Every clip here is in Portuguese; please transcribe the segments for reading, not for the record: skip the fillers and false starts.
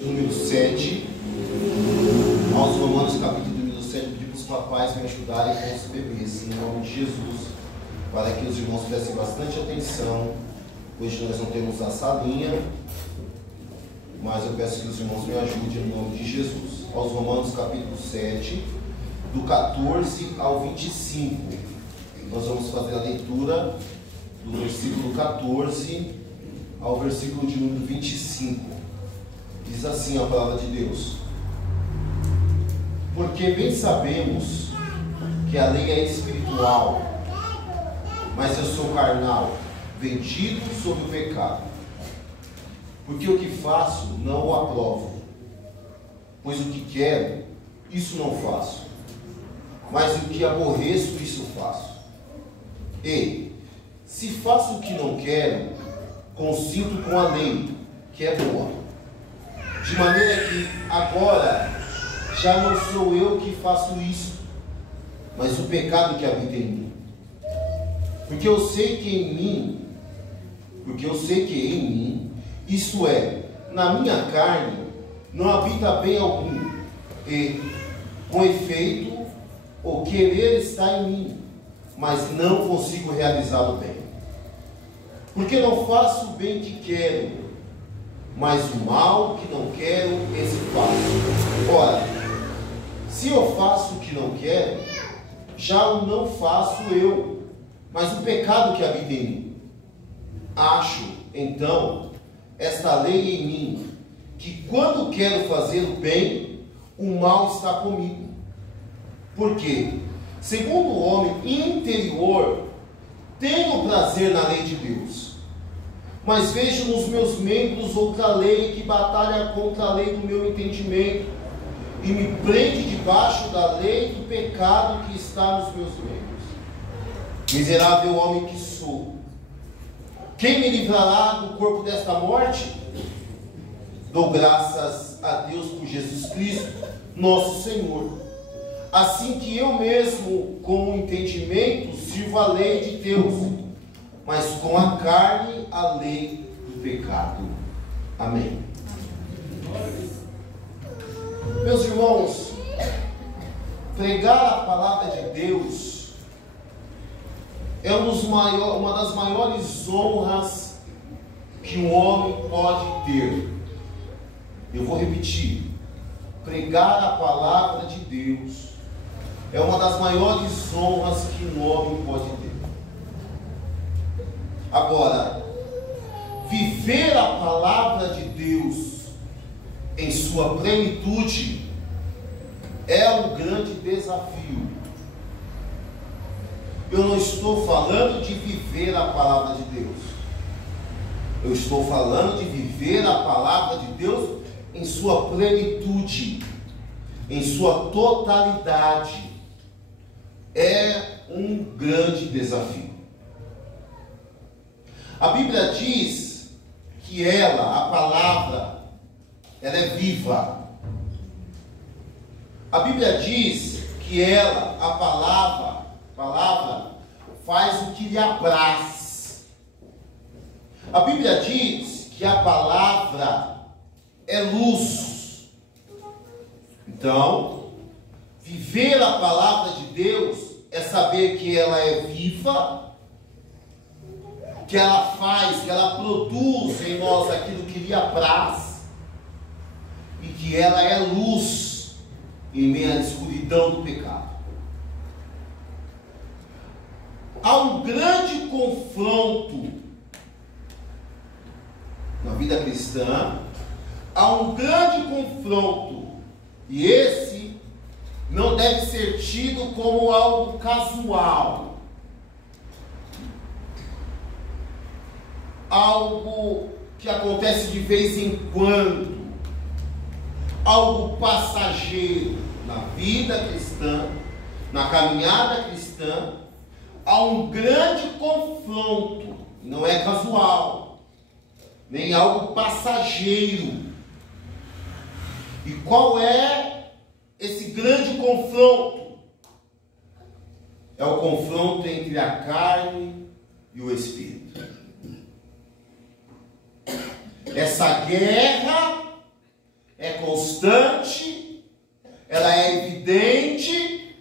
Número 7, aos Romanos, capítulo número 7, pedir para os papais me ajudarem com os bebês, em nome de Jesus, para que os irmãos prestem bastante atenção. Hoje nós não temos a salinha, mas eu peço que os irmãos me ajudem em nome de Jesus. Aos Romanos, capítulo 7, do 14 ao 25. Nós vamos fazer a leitura do versículo 14 ao versículo de número 25. Diz assim a palavra de Deus: porque bem sabemos que a lei é espiritual, mas eu sou carnal, vendido sob o pecado. Porque o que faço não o aprovo, pois o que quero, isso não faço, mas o que aborreço, isso faço. E, se faço o que não quero, consinto com a lei, que é boa. De maneira que agora já não sou eu que faço isso, mas o pecado que habita em mim. Porque eu sei que em mim, isto é, na minha carne, não habita bem algum. E, com efeito, o querer está em mim, mas não consigo realizar o bem. Porque não faço o bem que quero, mas o mal que não quero, esse faço. Ora, se eu faço o que não quero, já o não faço eu, mas o pecado que habita em mim. Acho, então, esta lei em mim, que quando quero fazer o bem, o mal está comigo. Porque, segundo o homem interior, tenho prazer na lei de Deus, mas vejo nos meus membros outra lei que batalha contra a lei do meu entendimento e me prende debaixo da lei do pecado que está nos meus membros. Miserável homem que sou, quem me livrará do corpo desta morte? Dou graças a Deus por Jesus Cristo, nosso Senhor. Assim que eu mesmo, com o entendimento, sirvo a lei de Deus, mas com a carne, a lei do pecado. Amém. Meus irmãos, pregar a palavra de Deus é uma das maiores honras que um homem pode ter. Eu vou repetir: pregar a palavra de Deus é uma das maiores honras que um homem pode ter. Agora, viver a palavra de Deus em sua plenitude é um grande desafio. Eu não estou falando de viver a palavra de Deus. Eu estou falando de viver a palavra de Deus em sua plenitude, em sua totalidade. É um grande desafio. A Bíblia diz que a palavra, ela é viva. A Bíblia diz que a palavra, faz o que lhe apraz. A Bíblia diz que a palavra é luz. Então, viver a palavra de Deus é saber que ela é viva, que ela faz, que ela produz em nós aquilo que lhe apraz, e que ela é luz em meio à escuridão do pecado. Há um grande confronto na vida cristã, há um grande confronto, e esse não deve ser tido como algo casual, algo que acontece de vez em quando, algo passageiro. Na vida cristã, na caminhada cristã, há um grande confronto, não é casual, nem algo passageiro. E qual é esse grande confronto? É o confronto entre a carne e o espírito. Essa guerra constante, ela é evidente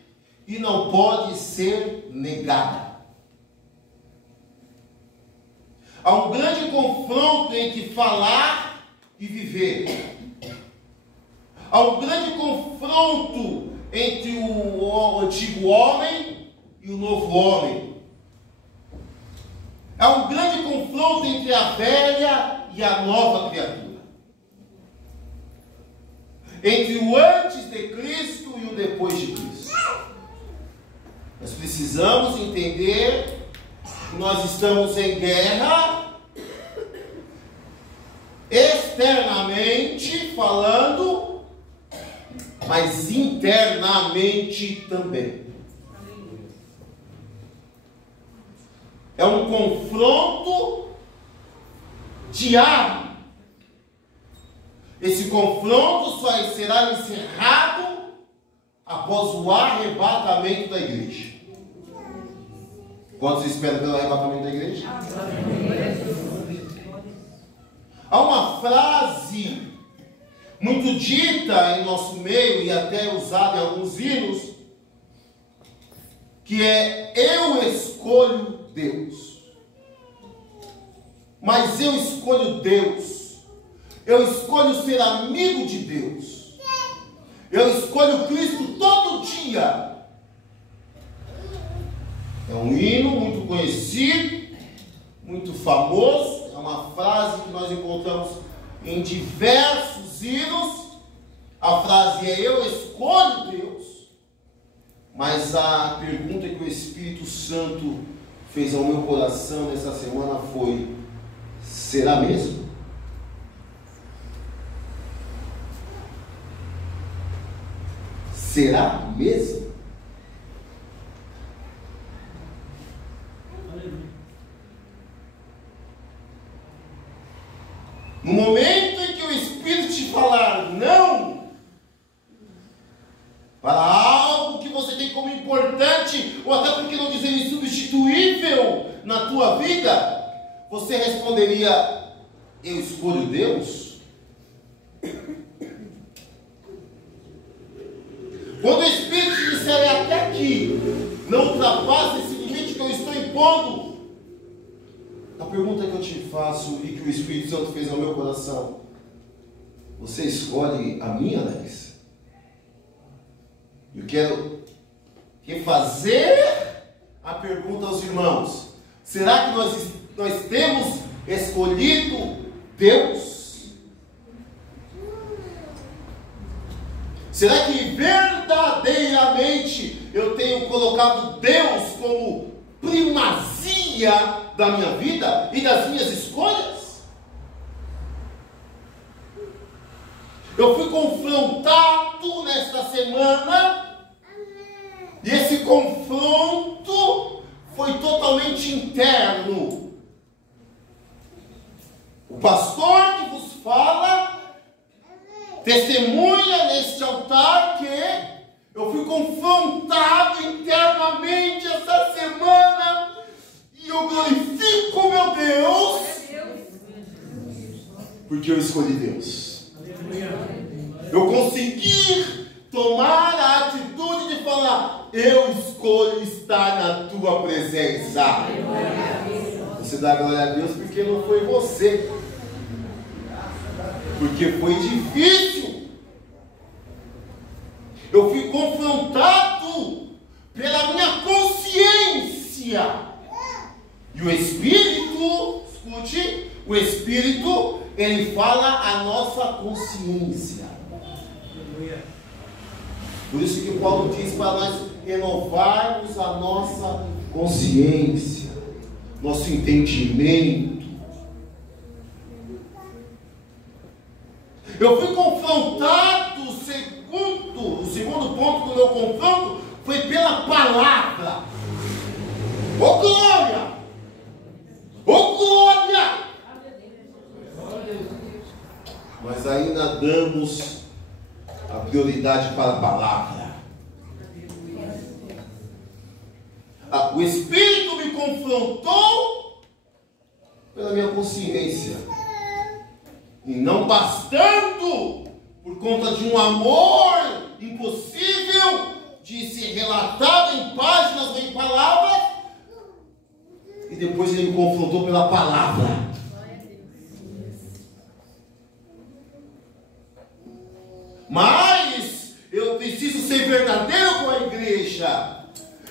e não pode ser negada. Há um grande confronto entre falar e viver. Há um grande confronto entre o antigo homem e o novo homem. Há um grande confronto entre a velha e a nova criatura. Entre o antes de Cristo e o depois de Cristo. Nós precisamos entender que nós estamos em guerra, externamente falando, mas internamente também. É um confronto diário. Esse confronto só será encerrado após o arrebatamento da igreja. Quantos esperam pelo arrebatamento da igreja? Há uma frase muito dita em nosso meio e até usada em alguns hinos, que é: eu escolho Deus. Mas eu escolho Deus. Eu escolho ser amigo de Deus. Eu escolho Cristo todo dia. É um hino muito conhecido, muito famoso. É uma frase que nós encontramos em diversos hinos. A frase é: eu escolho Deus. Mas a pergunta que o Espírito Santo fez ao meu coração nessa semana foi: será mesmo? Será mesmo? No momento em que o Espírito te falar não para algo que você tem como importante, ou até porque não dizer insubstituível na tua vida, você responderia: eu escolho Deus? Quando o Espírito te disser é até aqui, não ultrapasse esse limite que eu estou impondo, a pergunta que eu te faço e que o Espírito Santo fez ao meu coração: você escolhe a mim, Alex? Eu quero refazer a pergunta aos irmãos: será que nós temos escolhido Deus? Será que verdadeiramente eu tenho colocado Deus como primazia da minha vida e das minhas escolhas? Eu fui confrontado nesta semana, e esse confronto foi totalmente interno. O pastor que vos fala testemunha neste altar que eu fui confrontado internamente essa semana, e eu glorifico meu Deus, porque eu escolhi Deus. Eu consegui tomar a atitude de falar: eu escolho estar na tua presença. Você dá glória a Deus porque não foi você, porque foi difícil. Eu fui confrontado pela minha consciência. E o Espírito, escute, o Espírito, ele fala a nossa consciência. Por isso que Paulo diz para nós renovarmos a nossa consciência, nosso entendimento. Eu fui confrontado, o segundo ponto do meu confronto foi pela palavra. Ô glória! Ô glória! Mas ainda damos a prioridade para a palavra. O Espírito me confrontou pela minha consciência. E não bastando, por por conta de um amor impossível de ser relatado em páginas ou em palavras, e depois ele me confrontou pela palavra. Mas eu preciso ser verdadeiro com a igreja.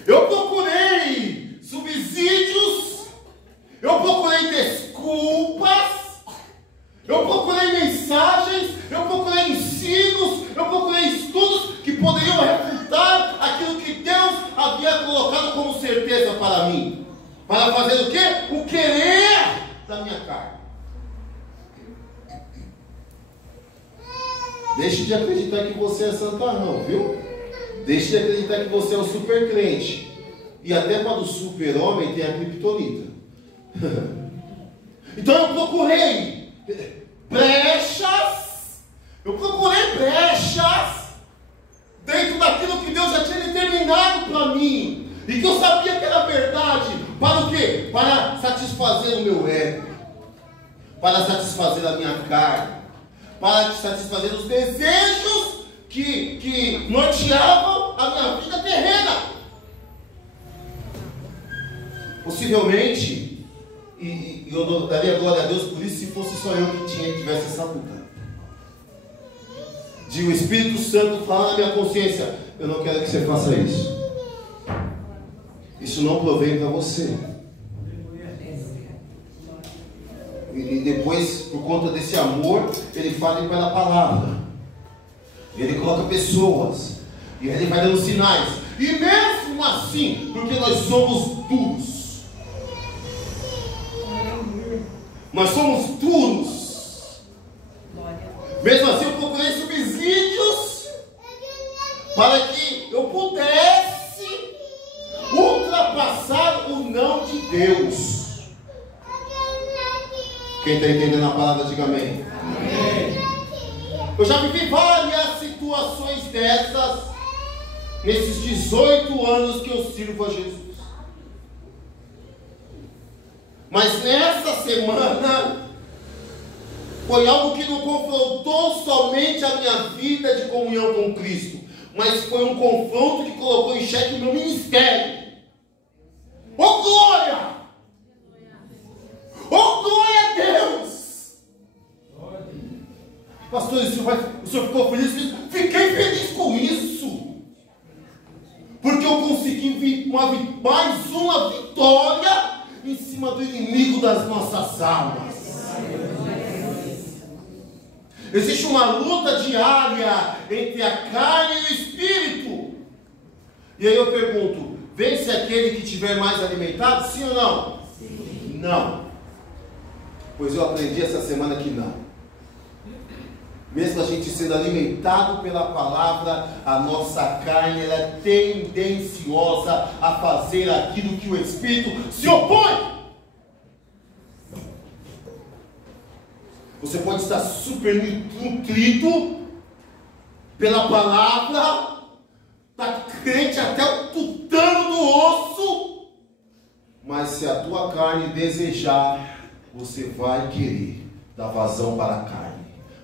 Eu procurei subsídios, eu procurei desculpas, eu procurei mensagens, eu procurei ensinos, eu procurei estudos que poderiam refutar aquilo que Deus havia colocado como certeza para mim. Para fazer o quê? O querer da minha carne. Deixe de acreditar que você é santarrão, viu? Deixe de acreditar que você é o super crente. E até para o super-homem tem a criptonita. Então eu procurei brechas. Eu procurei brechas dentro daquilo que Deus já tinha determinado para mim. E que eu sabia que era verdade. Para o quê? Para satisfazer o meu ego. Para satisfazer a minha carne. Para satisfazer os desejos que norteavam a minha vida terrena. Possivelmente, e eu daria glória a Deus por isso, se fosse só eu que tivesse essa luta. De o Espírito Santo falar na minha consciência: eu não quero que você faça isso. Isso não provém para você. E depois, por conta desse amor, ele fala pela palavra. Ele coloca pessoas. E ele vai dando sinais. E mesmo assim, porque nós somos duros. Nós somos duros. Mesmo assim, eu procurei subsídios para que eu pudesse ultrapassar o não de Deus. Quem está entendendo a palavra, diga amém. Amém. Eu já vivi várias situações dessas nesses 18 anos que eu sirvo a Jesus. Mas nessa semana foi algo que não confrontou somente a minha vida de comunhão com Cristo, mas foi um confronto que colocou em xeque o meu ministério. Oh glória! Oh glória a Deus! Pastor, o senhor ficou feliz com isso? Fiquei feliz com isso, porque eu consegui mais uma vitória em cima do inimigo das nossas almas. Existe uma luta diária entre a carne e o espírito. E aí eu pergunto: vence aquele que estiver mais alimentado? Sim ou não? Sim. Não. Pois eu aprendi essa semana que não. Mesmo a gente sendo alimentado pela palavra, a nossa carne ela é tendenciosa a fazer aquilo que o Espírito se opõe. Você pode estar super nutrido pela palavra, está crente até o tutano do osso, mas se a tua carne desejar, você vai querer dar vazão para a carne.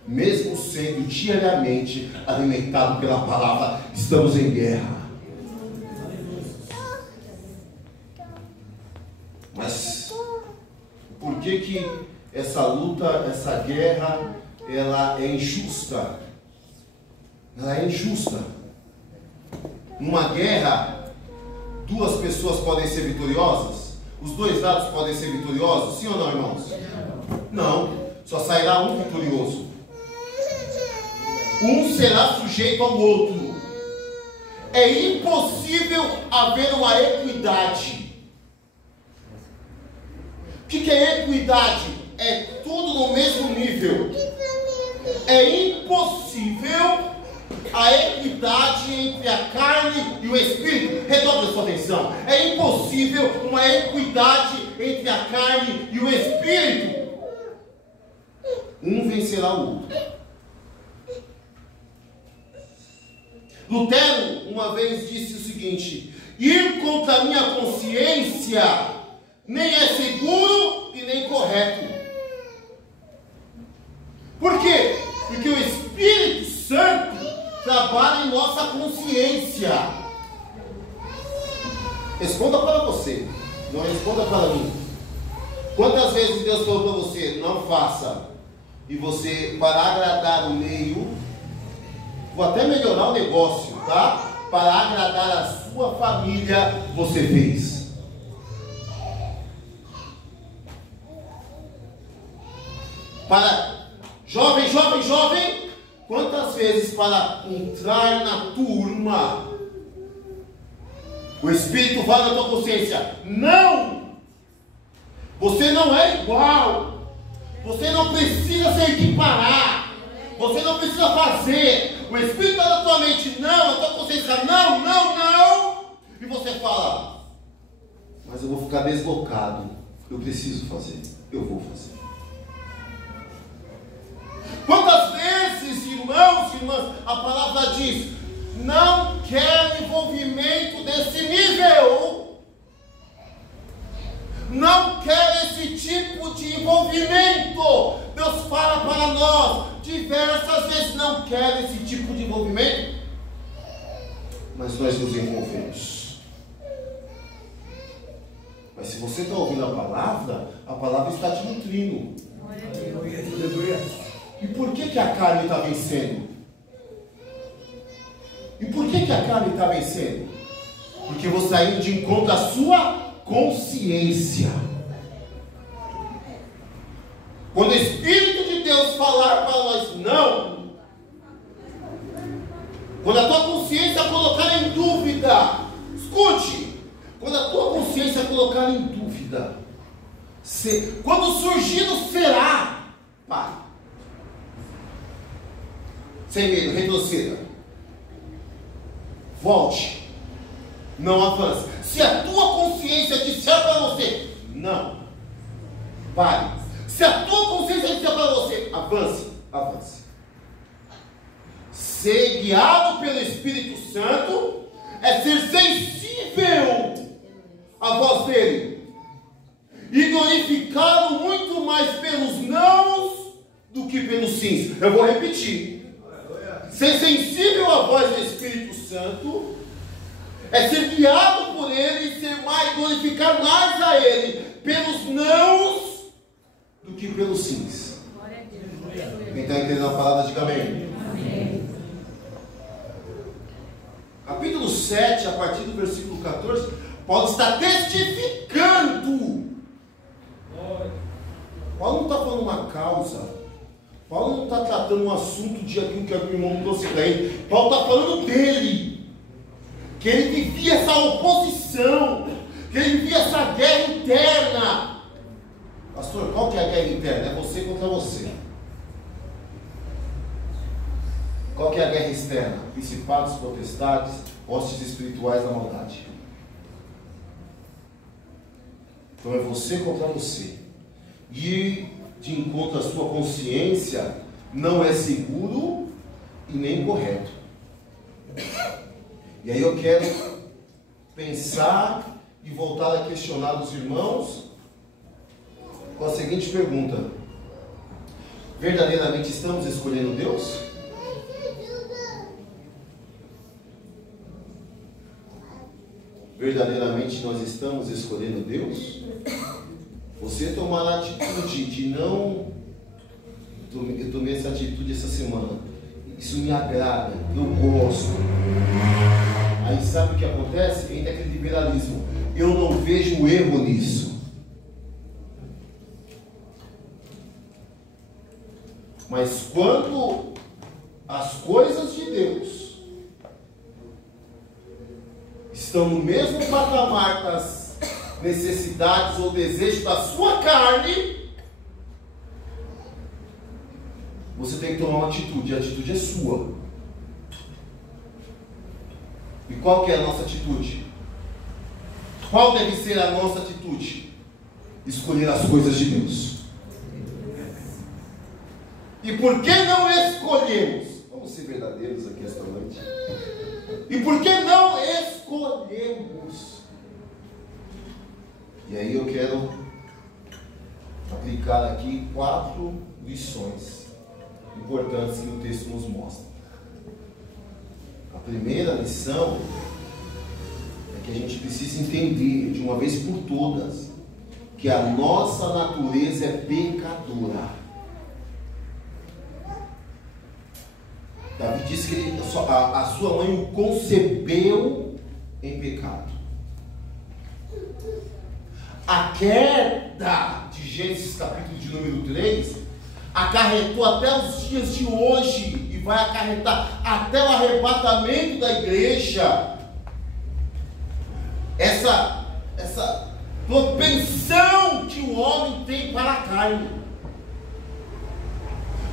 Mesmo sendo diariamente alimentado pela palavra, estamos em guerra. Mas por que essa luta, essa guerra, ela é injusta? Ela é injusta. Numa guerra, duas pessoas podem ser vitoriosas? Os dois lados podem ser vitoriosos? Sim ou não, irmãos? Não. Só sairá um vitorioso. Um será sujeito ao outro. É impossível haver uma equidade. O que é equidade? É tudo no mesmo nível. É impossível a equidade entre a carne e o espírito. Redobre a sua atenção. É impossível uma equidade entre a carne e o espírito. Um vencerá o outro. Lutero uma vez disse o seguinte: ir contra a minha consciência nem é seguro e nem correto. Por quê? Porque o Espírito Santo trabalha em nossa consciência. Responda para você, não responda para mim. Quantas vezes Deus falou para você, não faça, e você, para agradar o meio, vou até melhorar o negócio, tá? Para agradar a sua família, você fez. Para jovem, quantas vezes para entrar na turma, o Espírito fala na tua consciência, não! Você não é igual, você não precisa se equiparar, você não precisa fazer. O Espírito está na tua mente, não, na tua consciência, não, e você fala, mas eu vou ficar deslocado, eu preciso fazer, eu vou fazer. Quantas vezes, irmãos e irmãs, a palavra diz, não quer envolvimento desse nível, não quer esse tipo de envolvimento. Deus fala para nós diversas vezes, não quer esse tipo de envolvimento, mas nós nos envolvemos. Mas se você está ouvindo a palavra está te nutrindo. E por que a carne está vencendo? E por que a carne está vencendo? Porque você está indo de encontro à sua consciência. Quando o Espírito de Deus falar para nós não, quando a tua consciência colocar em dúvida, escute, quando a tua consciência colocar em dúvida, quando surgir o será, pare. Sem medo, retroceda. Volte. Não avance. Se a tua consciência disser para você, não, pare. Se a tua consciência disser para você, avance. Ser guiado pelo Espírito Santo é ser sensível à voz dele e glorificá-lo muito mais pelos nãos do que pelos sims. Eu vou repetir. Ser sensível à voz do Espírito Santo é ser guiado por ele e glorificar mais a ele pelos nãos do que pelos sims. Quem está entendendo a palavra, diga amém. Capítulo 7, a partir do versículo 14, Paulo está testificando. Paulo não está falando uma causa. Paulo não está tratando um assunto de aquilo que o irmão trouxe para ele. Paulo está falando dele. Que ele vivia essa oposição. Que ele vivia essa guerra interna. Pastor, qual que é a guerra interna? É você contra você. Qual que é a guerra externa? Principados, potestades, hostes espirituais da maldade. Então é você contra você. E de encontro à sua consciência não é seguro e nem correto. E aí eu quero pensar e voltar a questionar os irmãos com a seguinte pergunta: verdadeiramente estamos escolhendo Deus? Verdadeiramente nós estamos escolhendo Deus? Você tomar a atitude de não... Eu tomei essa atitude essa semana. Isso me agrada, eu gosto. Aí sabe o que acontece? Entra aquele liberalismo. Eu não vejo erro nisso. Mas quando as coisas de Deus estão no mesmo patamar das necessidades ou desejos da sua carne, você tem que tomar uma atitude. A atitude é sua. E qual que é a nossa atitude? Qual deve ser a nossa atitude? Escolher as coisas de Deus. E por que não escolhemos? Vamos ser verdadeiros aqui esta noite. E por que não escolhemos? E aí eu quero aplicar aqui 4 lições importantes que o texto nos mostra. primeira lição é que a gente precisa entender de uma vez por todas que a nossa natureza é pecadora. Davi disse que a sua mãe o concebeu em pecado. A queda de Gênesis capítulo de número 3 acarretou até os dias de hoje e vai acarretar até o arrebatamento da igreja essa propensão que o homem tem para a carne.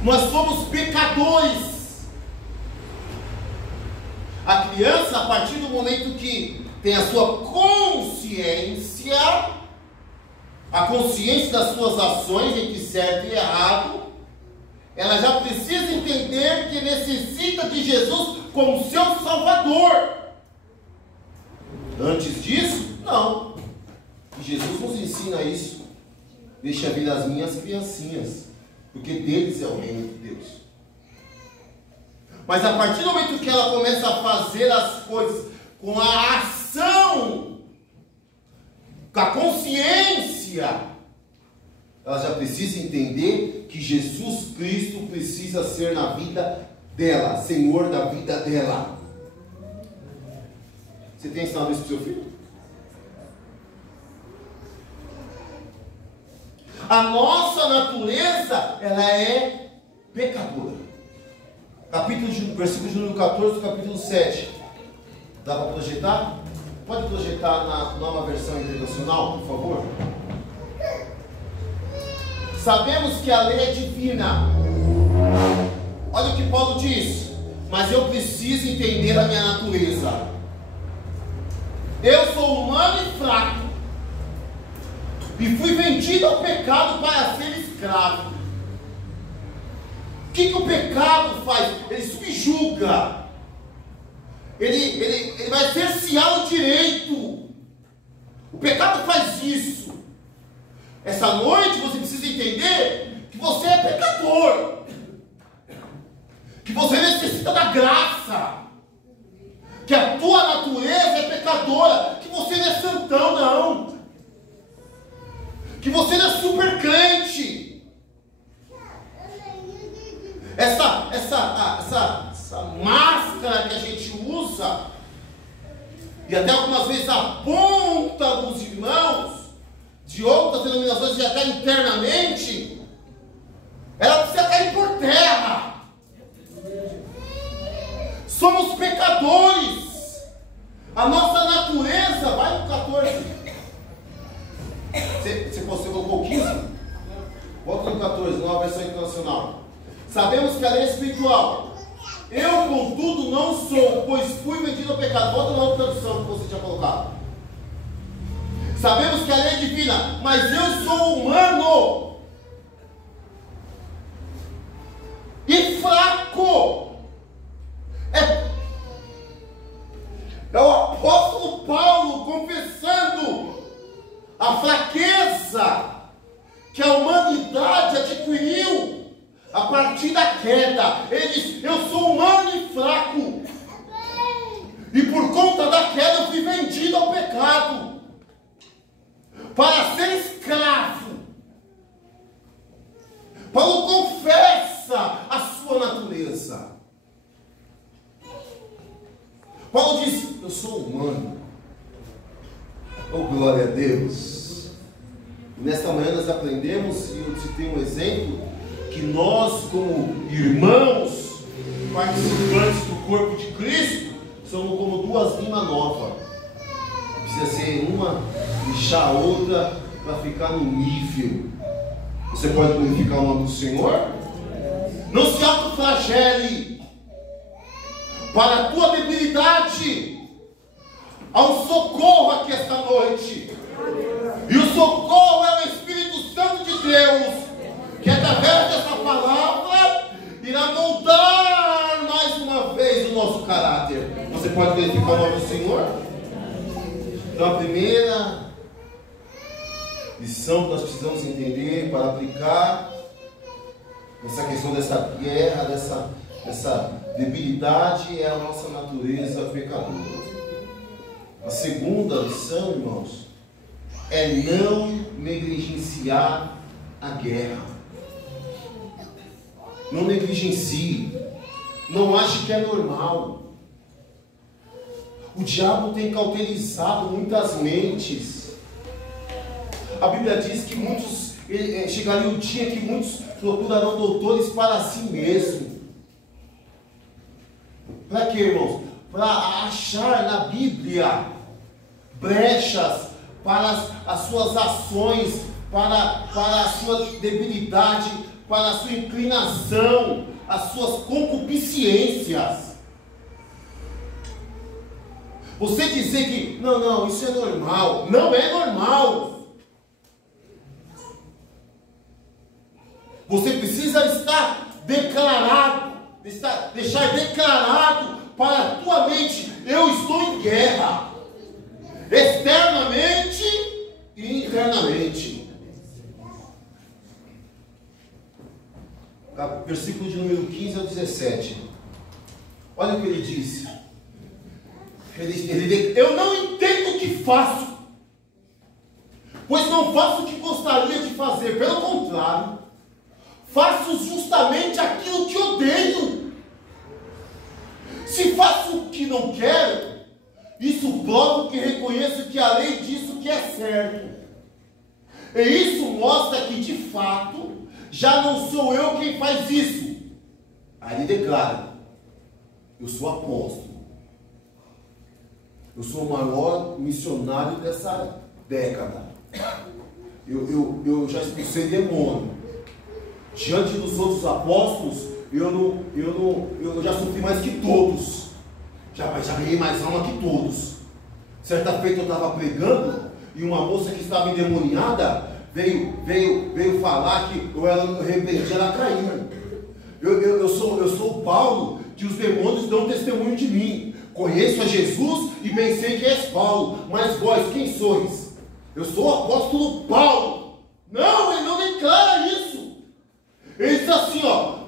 Nós somos pecadores. A criança, a partir do momento que tem a sua consciência, a consciência das suas ações entre certo e errado, ela já precisa entender que necessita de Jesus como seu Salvador. Antes disso, não. E Jesus nos ensina isso. Deixa vir as minhas criancinhas, porque deles é o reino de Deus. Mas a partir do momento que ela começa a fazer as coisas com a ação, com a consciência, ela já precisa entender que Jesus Cristo precisa ser na vida dela, Senhor da vida dela. Você tem ensinado isso para o seu filho? A nossa natureza, ela é pecadora. Versículo de número 14 do capítulo 7. Dá para projetar? Pode projetar na nova versão internacional, por favor? Sabemos que a lei é divina. Olha o que Paulo diz. Mas eu preciso entender a minha natureza. Eu sou humano e fraco, e fui vendido ao pecado para ser escravo. O que o pecado faz? Ele subjuga. Ele vai cercear o direito. O pecado faz isso. Essa noite você precisa entender que você é pecador, que você necessita da graça, que a tua natureza é pecadora, que você não é santão, não, que você não é super crente. Essa máscara que a gente usa, e até algumas vezes aponta alguns irmãos de outras denominações e até internamente, ela precisa cair por terra. Somos pecadores. A nossa natureza, vai no 14. Você colocou 15? Volta no 14, nova versão internacional. Sabemos que a lei é espiritual. Eu, contudo, não sou, pois fui vendido ao pecado. Volta na outra tradução que você tinha colocado. Sabemos que a lei é divina, mas eu sou humano e fraco. É o apóstolo Paulo confessando a fraqueza que a humanidade adquiriu a partir da queda. Ele diz: eu sou humano e fraco, e por conta da queda eu fui vendido ao pecado para ser escravo. Paulo confessa a sua natureza. Paulo diz: eu sou humano. Oh, glória a Deus. E nesta manhã nós aprendemos, e eu citei um exemplo, que nós, como irmãos, participantes do corpo de Cristo, somos como duas limas novas. Precisa ser uma, deixar a outra, para ficar no nível. Você pode glorificar o nome do Senhor? Não se autoflagele. Para a tua debilidade, há um socorro aqui esta noite. E o socorro é o Espírito Santo de Deus, que através dessa palavra irá moldar mais uma vez o nosso caráter. Você pode glorificar o nome do Senhor? Então a primeira lição que nós precisamos entender para aplicar essa questão dessa guerra, dessa debilidade é a nossa natureza pecadora. A segunda lição, irmãos, é não negligenciar a guerra. Não negligencie. Não ache que é normal. O diabo tem cauterizado muitas mentes. A Bíblia diz que muitos, chegaria o dia que muitos procurarão doutores para si mesmo. Para quê, irmãos? Para achar na Bíblia brechas para as suas ações, para a sua debilidade, para a sua inclinação, as suas concupiscências. Você dizer que, não, isso é normal. Não é normal. Você precisa estar declarado, deixar declarado para a tua mente: eu estou em guerra, externamente e internamente. Versículo de número 15 ao 17. Olha o que ele disse. Ele diz: eu não entendo o que faço, pois não faço o que gostaria de fazer. Pelo contrário, faço justamente aquilo que odeio. Se faço o que não quero, isso prova que reconheço que a lei diz o que é certo. E isso mostra que, de fato, já não sou eu quem faz isso. Aí ele declara: eu sou apóstolo. Eu sou o maior missionário dessa década. Eu já expulsei demônio. Diante dos outros apóstolos, eu já sofri mais que todos. Já ganhei mais alma que todos. Certa feita eu estava pregando e uma moça que estava endemoniada veio falar que eu repreendi ela traindo. Eu sou o Paulo, que os demônios dão testemunho de mim. Conheço a Jesus e bem sei que és Paulo. Mas vós, quem sois? Eu sou o apóstolo Paulo. Não, ele não declara isso. Ele diz assim,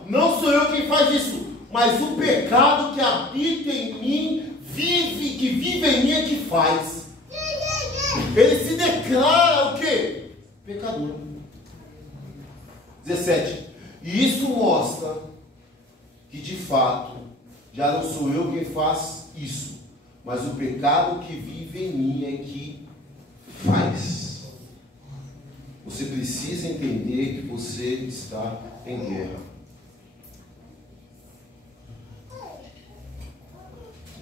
não sou eu quem faz isso, mas o pecado que habita em mim, que vive em mim é que faz. Ele se declara o quê? Pecador. 17. E isso mostra que de fato já não sou eu quem faz isso, mas o pecado que vive em mim é que faz. Você precisa entender que você está em guerra.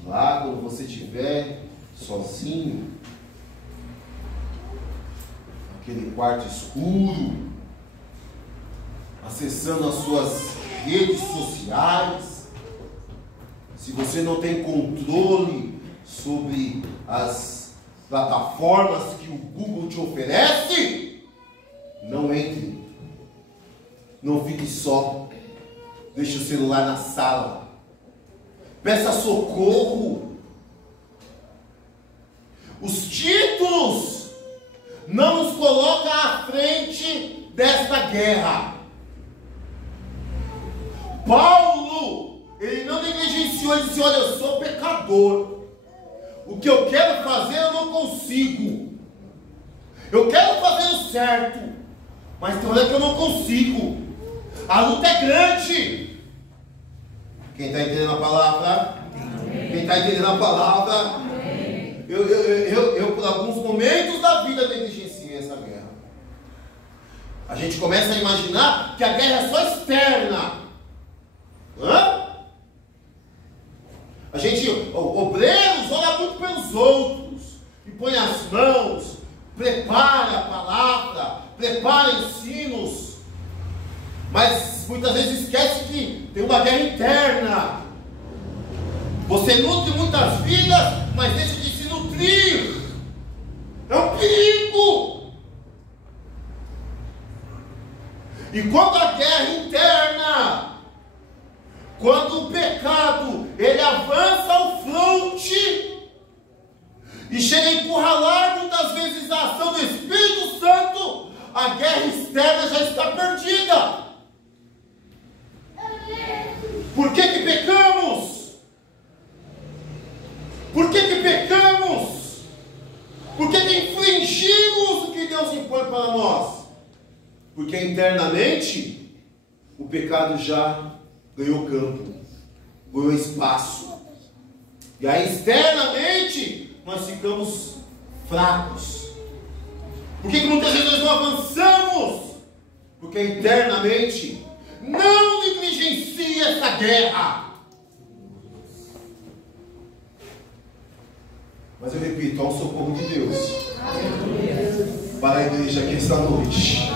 Lá quando você estiver sozinho, naquele quarto escuro, acessando as suas redes sociais, se você não tem controle sobre as plataformas que o Google te oferece, não entre. Não fique só. Deixe o celular na sala. Peça socorro. Os títulos não nos colocam à frente desta guerra. Paulo, ele não negligenciou, ele disse: olha, eu sou pecador. O que eu quero fazer eu não consigo. Eu quero fazer o certo, mas tem hora que eu não consigo. A luta é grande. Quem está entendendo a palavra? Amém. Quem está entendendo a palavra? Amém. Eu, por alguns momentos da vida, negligenciei essa guerra. A gente começa a imaginar que a guerra é só externa. A gente, obreiros, ora muito pelos outros, e põe as mãos, prepara a palavra, prepara ensinos, mas muitas vezes esquece que tem uma guerra interna. Você nutre muitas vidas, mas deixa de se nutrir. É um perigo. E quando a guerra interna, quando o pecado ele avança ao fronte e chega a encurralar muitas vezes a ação do Espírito Santo, a guerra externa já está perdida. Por que pecamos? Porque internamente o pecado já ganhou campo, ganhou espaço. E aí externamente nós ficamos fracos. Por que muitas vezes nós não avançamos? Porque internamente não negligencia essa guerra. Mas eu repito, há um socorro de Deus para a igreja aqui esta noite.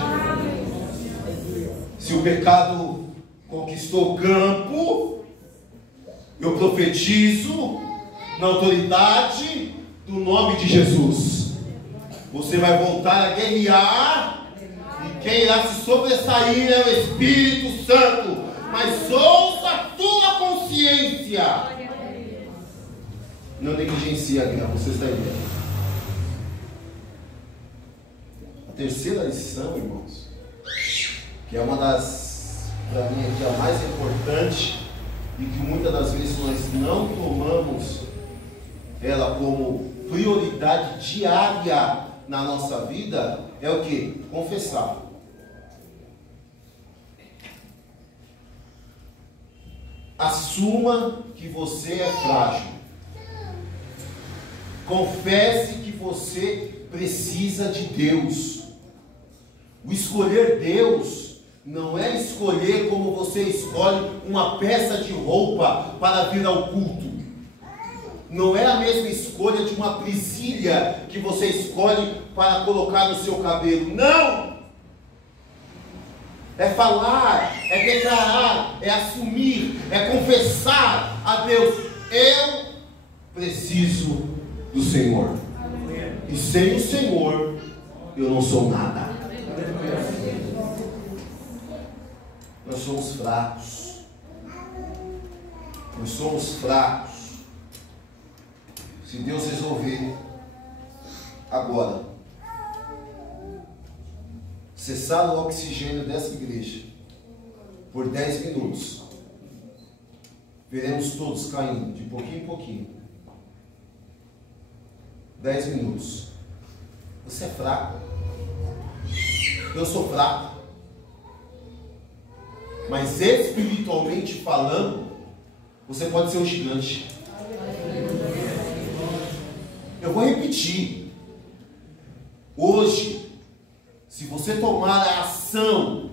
Se o pecado conquistou o campo, eu profetizo na autoridade do nome de Jesus. Você vai voltar a guerrear, e quem irá se sobressair é o Espírito Santo. Mas ouça a tua consciência. Não negligencie a guerra, você está entendendo? A terceira lição, irmãos, que é uma das, para mim aqui, a mais importante, e que muitas das vezes nós não tomamos ela como prioridade diária na nossa vida, é o que? Confessar. Assuma que você é frágil. Confesse que você precisa de Deus. O escolher Deus não é escolher como você escolhe uma peça de roupa para vir ao culto. Não é a mesma escolha de uma presilha que você escolhe para colocar no seu cabelo. Não! É falar, é declarar, é assumir, é confessar a Deus: eu preciso do Senhor. E sem o Senhor, eu não sou nada. Nós somos fracos. Nós somos fracos. Se Deus resolver agora cessar o oxigênio dessa igreja por 10 minutos, veremos todos caindo de pouquinho em pouquinho. 10 minutos. Você é fraco. Eu sou fraco. Mas espiritualmente falando, você pode ser um gigante. Eu vou repetir. Hoje, se você tomar a ação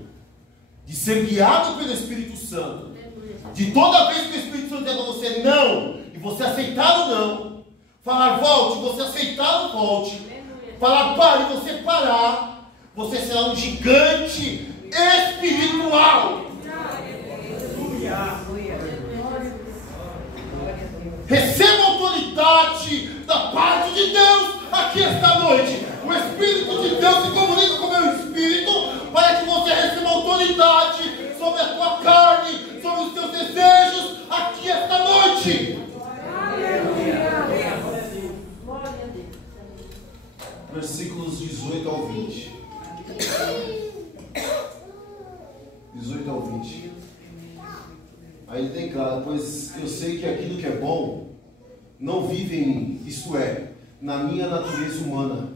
de ser guiado pelo Espírito Santo, de toda vez que o Espírito Santo der para você não, e você aceitar o não, falar volte, você aceitar o volte, falar pare, você parar, você será um gigante espiritual. Receba a autoridade da parte de Deus aqui esta noite. O Espírito de Deus se comunica com o meu espírito para que você receba autoridade sobre a tua carne, sobre os teus desejos aqui esta noite. Versículos 18 ao 20. 18 ao 20. Aí ele declara: pois eu sei que aquilo que é bom não vive em mim, isto é, na minha natureza humana.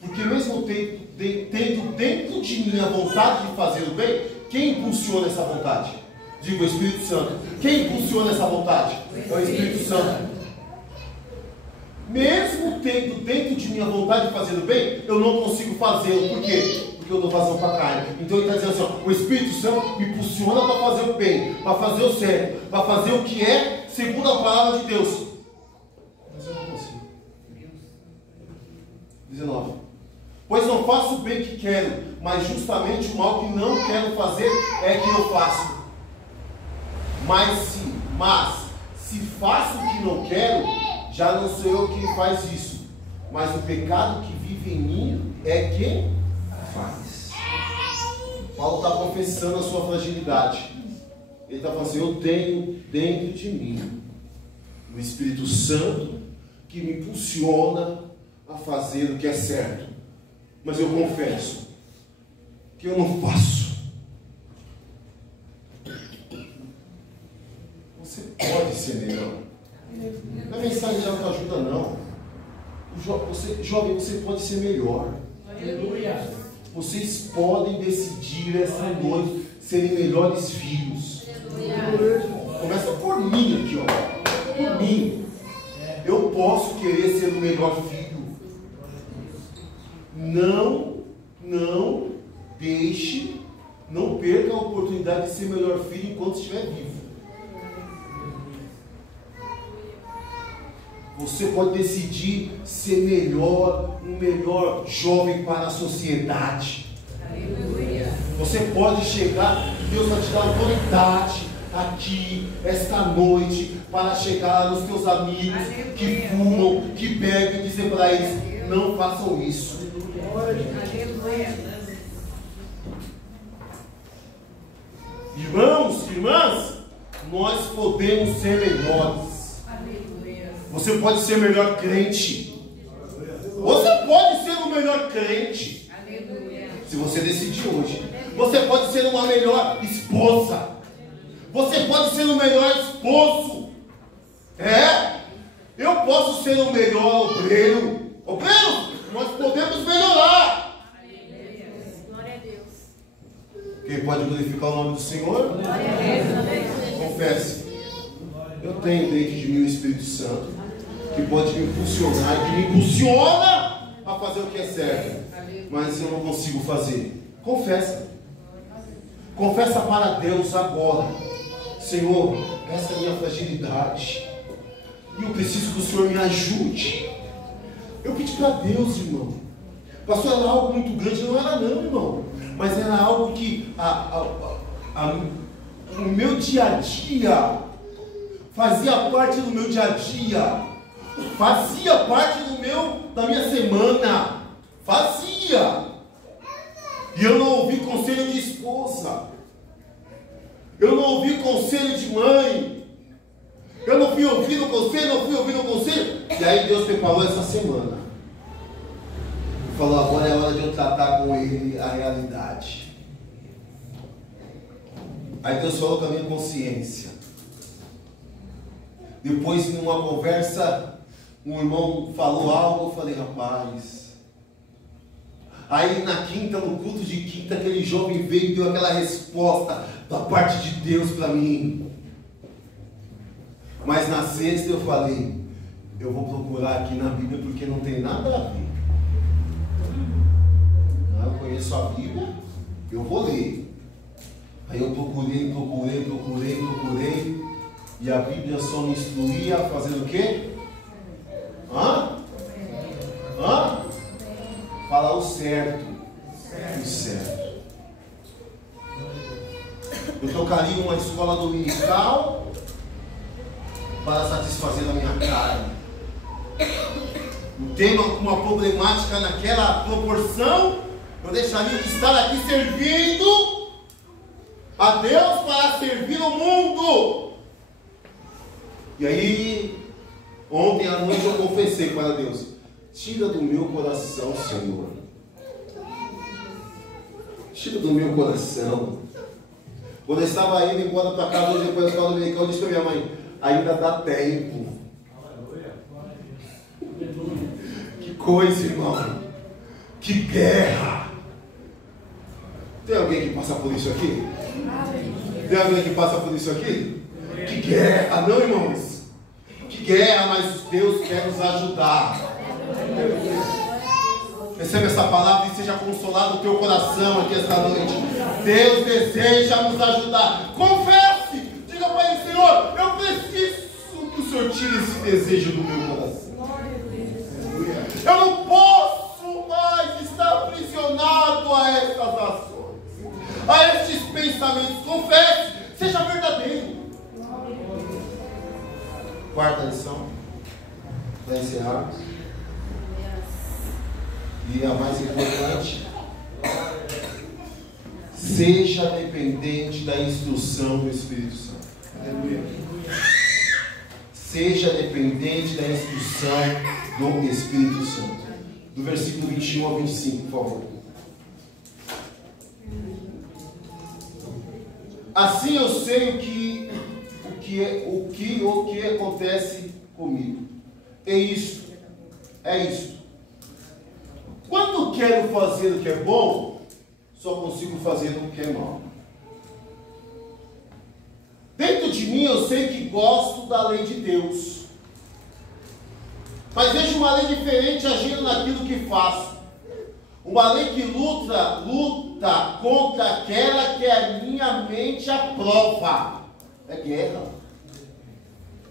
Porque mesmo tendo dentro de mim a vontade de fazer o bem, quem impulsiona essa vontade? Digo, o Espírito Santo. Quem impulsiona essa vontade? É o Espírito Santo. Mesmo tendo dentro de mim a vontade de fazer o bem, eu não consigo fazê-lo. Por quê? Porque eu dou vazão para a carne. Então ele está dizendo assim, ó, o Espírito Santo me impulsiona para fazer o bem, para fazer o certo, para fazer o que é segundo a palavra de Deus. Mas eu não consigo. 19. Pois não faço o bem que quero, mas justamente o mal que não quero fazer é que eu faço. Mas se faço o que não quero, já não sou eu quem faz isso, mas o pecado que vive em mim é quem faz. Paulo está confessando a sua fragilidade. Ele está falando assim: eu tenho dentro de mim o Espírito Santo que me impulsiona a fazer o que é certo, mas eu confesso que eu não faço. Você pode ser melhor. Não é mensagem de autoajuda, não. Jovem, você pode ser melhor. Aleluia. vocês podem decidir essa noite serem melhores filhos. Começa por mim aqui, ó. Por mim. Eu posso querer ser o melhor filho. Não deixe, não perca a oportunidade de ser o melhor filho enquanto estiver vivo. Você pode decidir ser melhor, um melhor jovem para a sociedade. Aleluia. Você pode chegar, Deus vai te dar autoridade aqui, esta noite, para chegar nos teus amigos que fumam, que bebem, e dizer para eles: não façam isso. Irmãos, irmãs, nós podemos ser melhores. Você pode ser o melhor crente. Você pode ser o melhor crente. Se você decidir hoje. Você pode ser uma melhor esposa. Você pode ser o melhor esposo. Eu posso ser o melhor obreiro. Obreiros, nós podemos melhorar. Glória a Deus. Quem pode glorificar o nome do Senhor? Glória a Deus. Confesse. Eu tenho dentro de mim o Espírito Santo, que pode me impulsionar, que me impulsiona a fazer o que é certo, mas eu não consigo fazer. Confessa. Confessa para Deus agora: Senhor, essa é a minha fragilidade, e eu preciso que o Senhor me ajude. Eu pedi para Deus, irmão. Pastor, era algo muito grande. Não era não, irmão, mas era algo que o meu dia a dia fazia parte do meu dia a dia, fazia parte da minha semana, fazia. E eu não ouvi conselho de esposa, eu não ouvi conselho de mãe, eu não fui ouvindo conselho, E aí Deus preparou essa semana, falou: agora é hora de eu tratar com ele a realidade. Aí Deus falou com a minha consciência. Depois, numa conversa, um irmão falou algo, eu falei: rapaz. Aí na quinta, no culto de quinta, aquele jovem veio e deu aquela resposta da parte de Deus para mim. Mas na sexta eu falei: eu vou procurar aqui na Bíblia, porque não tem nada a ver. Eu conheço a Bíblia, eu vou ler. Aí eu procurei, e a Bíblia só me instruía a fazer o quê? Falar o certo. O certo. Eu trocaria uma escola dominical para satisfazer a minha carne. Um tema com uma problemática naquela proporção, eu deixaria de estar aqui servindo a Deus para servir o mundo. E aí, ontem à noite eu confessei para Deus: tira do meu coração, Senhor. Tira do meu coração. Quando eu estava indo embora para casa, hoje depois da escola dominical, eu disse para minha mãe: ainda dá tempo. Que coisa, irmão. Que guerra. Tem alguém que passa por isso aqui? Tem alguém que passa por isso aqui? Que guerra, não, irmãos? Que guerra, mas Deus quer nos ajudar. Recebe essa palavra e seja consolado o teu coração aqui esta noite. Deus deseja nos ajudar. Confesse, diga para ele: Senhor, eu preciso que o Senhor tire esse desejo do meu coração. Eu não posso mais estar aprisionado a estas ações, a estes pensamentos. Confesse, seja verdadeiro. Quarta lição, para encerrarmos, e a mais importante: seja dependente da instrução do Espírito Santo. Aleluia. Seja dependente da instrução do Espírito Santo. Do versículo 21 ao 25, por favor. Assim eu sei o que acontece comigo. É isto. Quando quero fazer o que é bom, só consigo fazer o que é mal. Dentro de mim eu sei que gosto da lei de Deus, mas vejo uma lei diferente agindo naquilo que faço. Uma lei que luta contra aquela que a minha mente aprova. É guerra.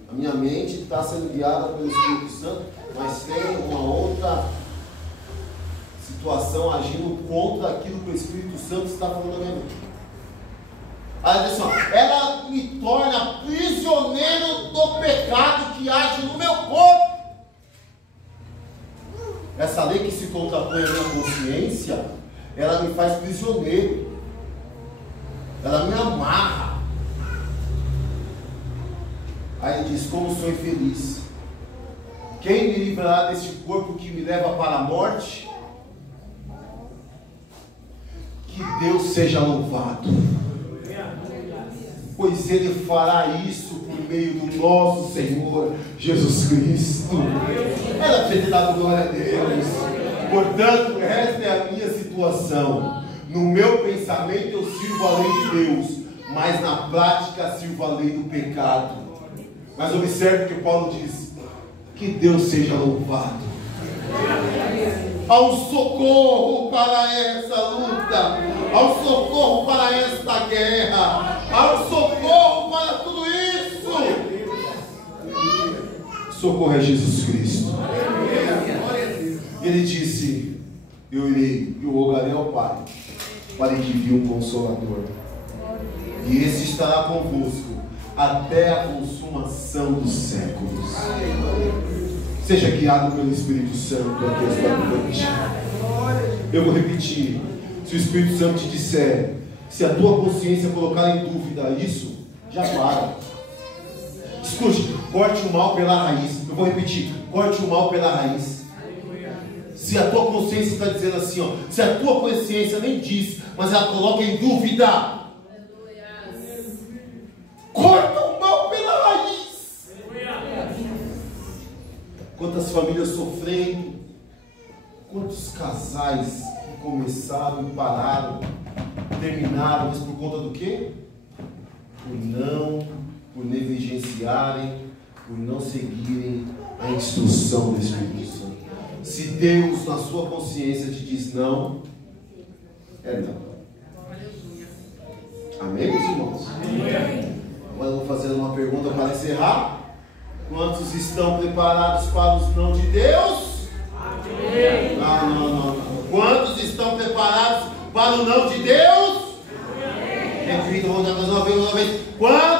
A minha mente está sendo guiada pelo Espírito Santo, mas tem uma outra situação agindo contra aquilo que o Espírito Santo está falando na minha mente. Ela diz assim, ó, ela me torna prisioneiro do pecado que age no meu corpo. Essa lei que se contrapõe à minha consciência, ela me faz prisioneiro. Ela me amarra. Aí ele diz, como sou infeliz. Quem me livrará deste corpo que me leva para a morte? Que Deus seja louvado. Pois Ele fará isso por meio do nosso Senhor Jesus Cristo. Ela tem dado glória a Deus. Portanto, esta é a minha situação. No meu pensamento eu sirvo a lei de Deus, mas na prática sirvo a lei do pecado. Mas observe que Paulo diz, que Deus seja louvado. Há um socorro para essa luta, há um socorro para esta guerra, há um socorro para tudo isso. Socorro é Jesus Cristo. Ele disse, eu irei e rogarei ao Pai, para que envie um Consolador, e esse estará convosco até a consumação dos séculos. Seja guiado pelo Espírito Santo aqui esta noite. Eu vou repetir. Se o Espírito Santo te disser, se a tua consciência colocar em dúvida isso, já para. Escute, corte o mal pela raiz. Eu vou repetir, corte o mal pela raiz. Se a tua consciência está dizendo assim, ó, se a tua consciência nem diz, mas ela coloca em dúvida, corta o mal pela raiz. Quantas famílias sofrendo, quantos casais que começaram e pararam, terminaram, mas por conta do quê? Por negligenciarem, por não seguirem a instrução do Espírito Santo. Se Deus na sua consciência te diz não, é não. Amém, meus irmãos? Amém. Agora eu vou fazer uma pergunta para encerrar. Quantos estão preparados para os não de Deus? Amém. Não. Quantos estão preparados para o não de Deus? Repita, vamos fazer uma vez. Quantos